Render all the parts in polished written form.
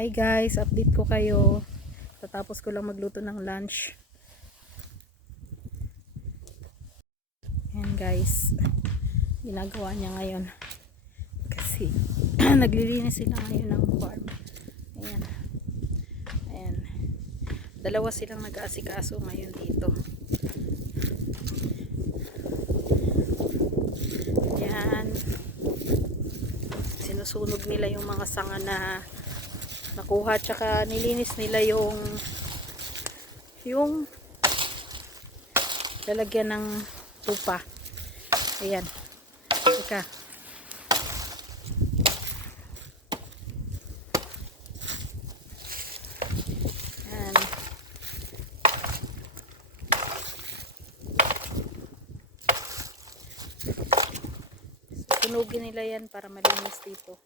Hi guys, update ko kayo. Tatapos ko lang magluto ng lunch. Ayan guys, ginagawa niya ngayon. Kasi naglilinis sila ngayon ng farm. Ayan. Ayan. Dalawa silang nag-aasikaso ngayon dito. Ayan. Sinusunog nila yung mga sanga na nakuha, tsaka nilinis nila yung lalagyan ng tupa. Ayan. Teka. Ayan. Sunugin nila yan para malinis dito.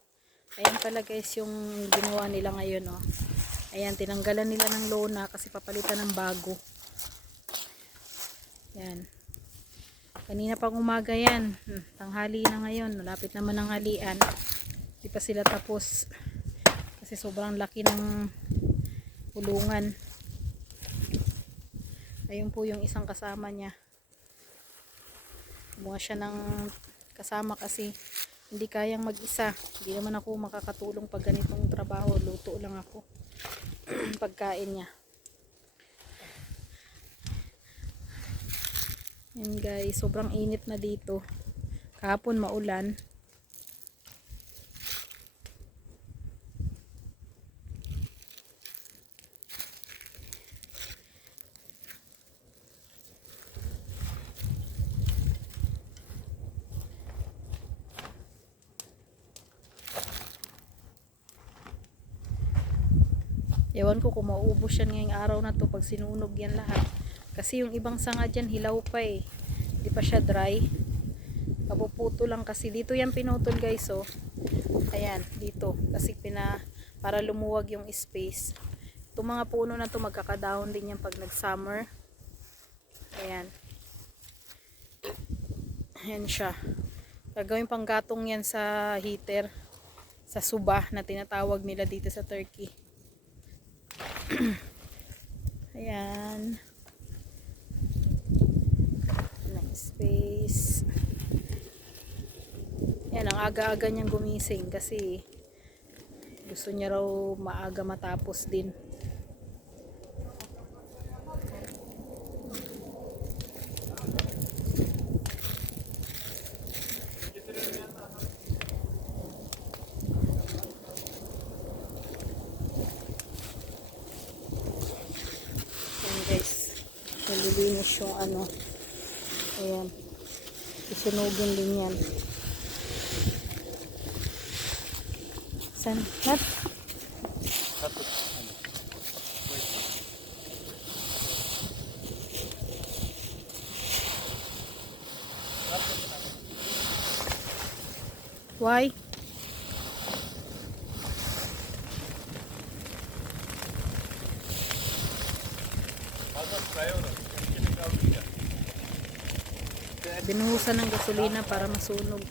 Ayan pala guys yung ginawa nila ngayon, oh. Ayan, tinanggalan nila ng lona kasi papalitan ng bago. Ayan. Kanina pang umaga yan. Tanghali na ngayon. Malapit naman ang halian. Di pa sila tapos. Kasi sobrang laki ng kulungan. Ayun po yung isang kasama niya. Kumuha siya ng kasama kasi hindi kayang mag-isa. Hindi naman ako makakatulong pag ganitong trabaho. Luto lang ako. Pagkain niya. Yan guys, sobrang init na dito. Kahapon maulan. Ewan ko kung mauubos yan ngayong araw na to pag sinunog yan lahat. Kasi yung ibang sanga dyan hilaw pa eh. Hindi pa siya dry. Kapuputo lang kasi. Dito yan pinutol guys, oh. Ayan, dito. Kasi para lumuwag yung space. Itong mga puno na to magkakadahon din yan pag nag-summer. Ayan. Ayan siya. Gagawin pang gatong yan sa heater. Sa suba na tinatawag nila dito sa Turkey. Ayan. Space. Yan, ang aga-aga niyang gumising kasi gusto niya raw maaga matapos din. Yan guys, nalilinis yung ano. Ayan. Isunugin din yan. San? Not? Why? Binuhusan ng gasolina para masunog.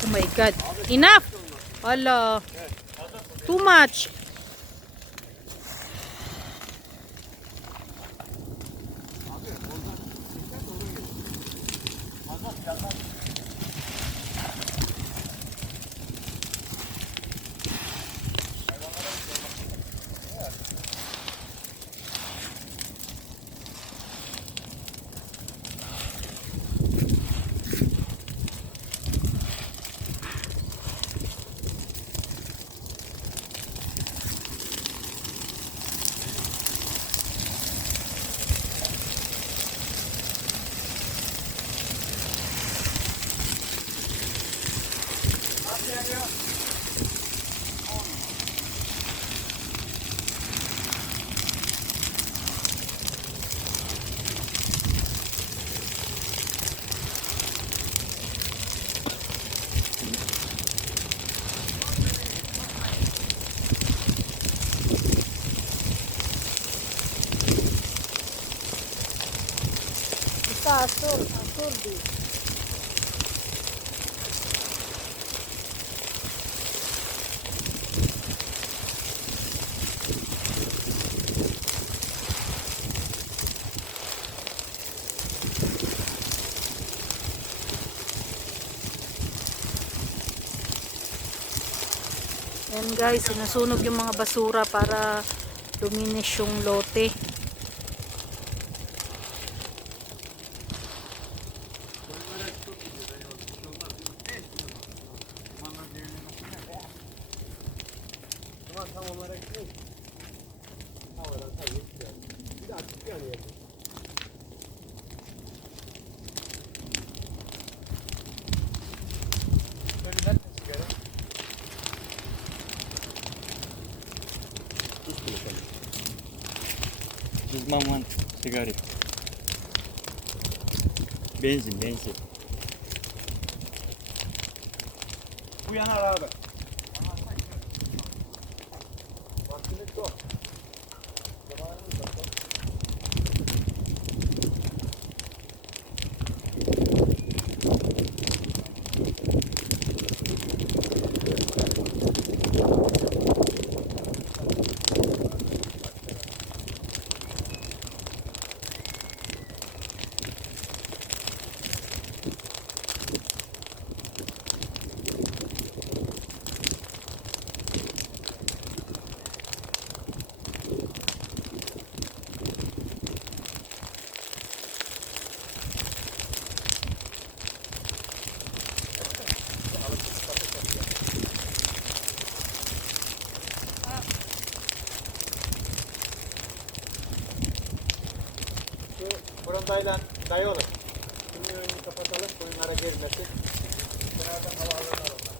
Oh my God. Enough! Hala. Too much. Asur di. Ayan guys, sinusunog yung mga basura para luminis yung lote. Uzman sigara. Benzin. Bu yanar abi. Brandayla dayalım. Şimdi önünü kapatalım, koyunlara girmesin. Birazdan hava alırlar onlar.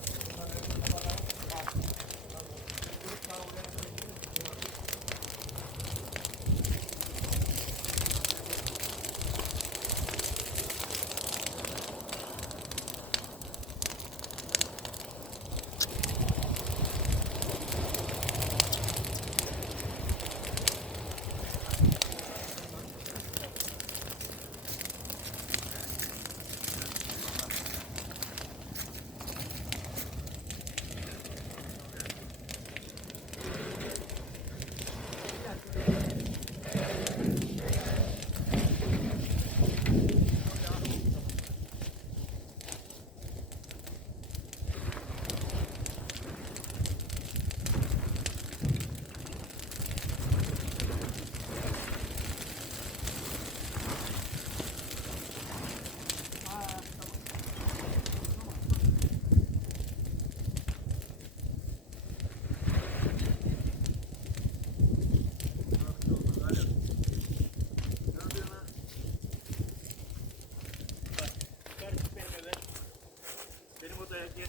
Benim odaya gir.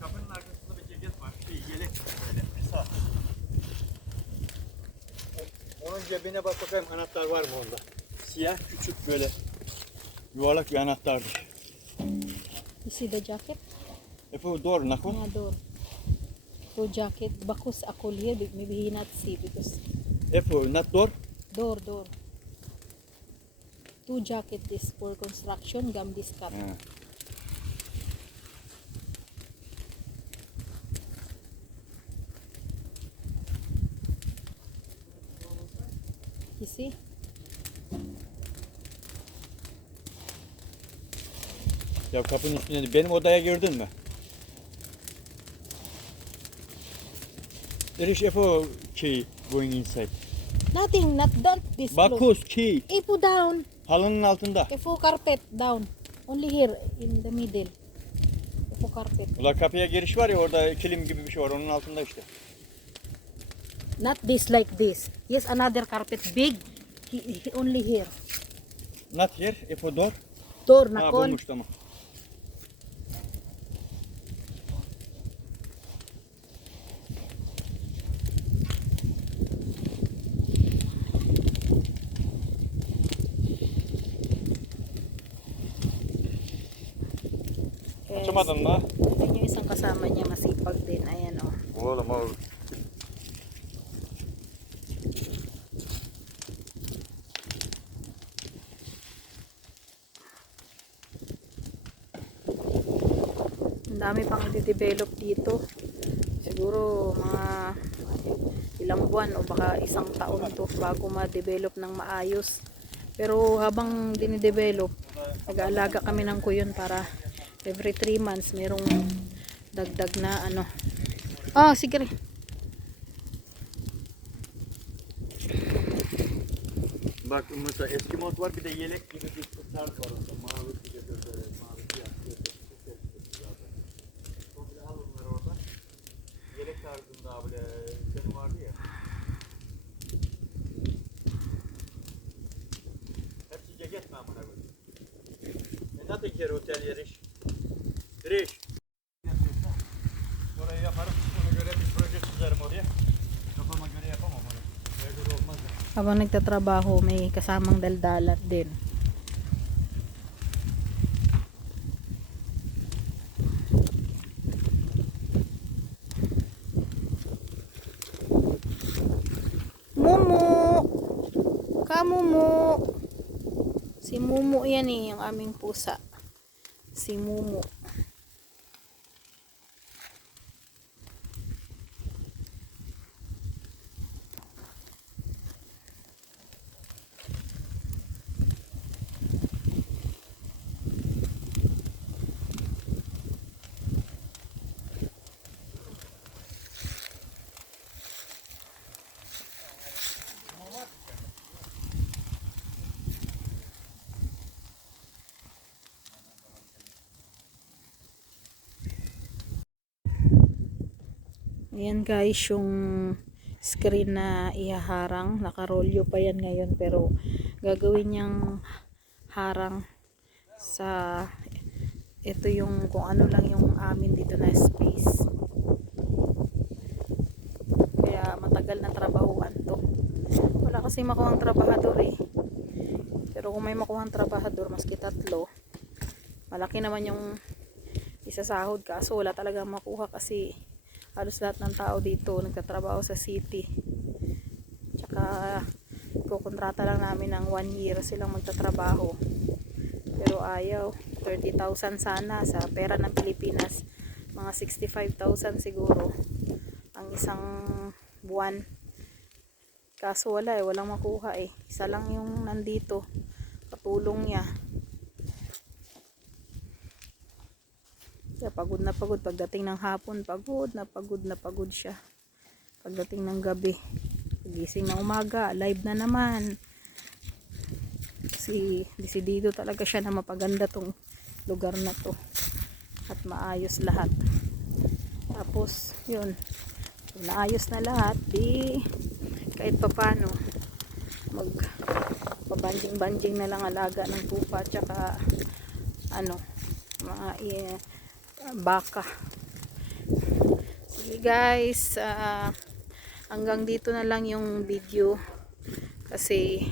Kapının arkasında bir ceket var. Yelek böyle. Sağ. Onun cebine bak bakayım, anahtar var mı onda? Siyah küçük böyle yuvarlak bir anahtardır. You see the jacket? Epo doğru nako. Yeah, door. To jacket. Bakus ako here, maybe he not see because Epo not door. door. Two jacket this for construction, gam this cup. Ha. You see? Ya kapının üstünde benim odaya girdin mi? There is Epo key going inside. Nothing, not don't this close. Bakus key. Ipo down. Halının altında. Ipo carpet down. Only here in the middle. Ipo carpet. Ula kapıya giriş var ya, orada kilim gibi bir şey var, onun altında işte. Not this like this. Yes, another carpet big. Only here. Not here, Epo door. Door Ha nakon. bulmuş tamam. Yes. Açamadın mı? Yan yung isang kasama niya, masipag din. Ayan o. Oğlum o Ang dami pang i-develop dito. Siguro mga ilang buwan o baka isang taon to bago ma-develop ng maayos. Pero habang dinidevelop, nag-aalaga kami ng kuyon para every 3 months merong dagdag na Oh, sige rin. Bak mesela eski mont var bir de yelek gibi bir tişört var orada. Mavi tişört böyle mavi siyah tişört zaten. Komple al onları oradan. Yelek tarzında böyle senin vardı ya. Hepsi ceket mi amına koyayım? Zaten kere otel yeri iş. Giriş. Orayı yaparım. Ona göre bir proje çizerim oraya. Kafama göre yapamam onu. Öyle göre olmaz ya. Habang nagtatrabaho, may kasamang daldalat din. Mumu! Kamumu! Si Mumu yan eh, yung aming pusa. Si Mumu. Ayan guys, yung screen na ihaharang. Nakarolyo pa yan ngayon pero gagawin niyang harang sa ito yung kung ano lang yung amin dito na space. Kaya matagal na trabahuan to. Wala kasi makuhang trabahador eh. Pero kung may makuhang trabahador, maski tatlo, malaki naman yung isasahod, kaso wala talaga makuha kasi halos lahat ng tao dito nagtatrabaho sa city. Tsaka kukontrata lang namin ng 1 year silang magtatrabaho. Pero ayaw, 30,000 sana sa pera ng Pilipinas. Mga 65,000 siguro ang isang buwan. Kaso wala eh, walang makuha eh. Isa lang yung nandito, katulong niya. Kaya pagod na pagod pagdating ng hapon, pagod na pagod siya. Pagdating ng gabi, pagising ng umaga, live na naman. Kasi desidido talaga siya na mapaganda tong lugar na to at maayos lahat. Tapos yun, kung naayos na lahat, di kahit papano mag pabanjing-banjing na lang alaga ng tupa tsaka ano, mga baka. Sige guys, hanggang dito na lang yung video kasi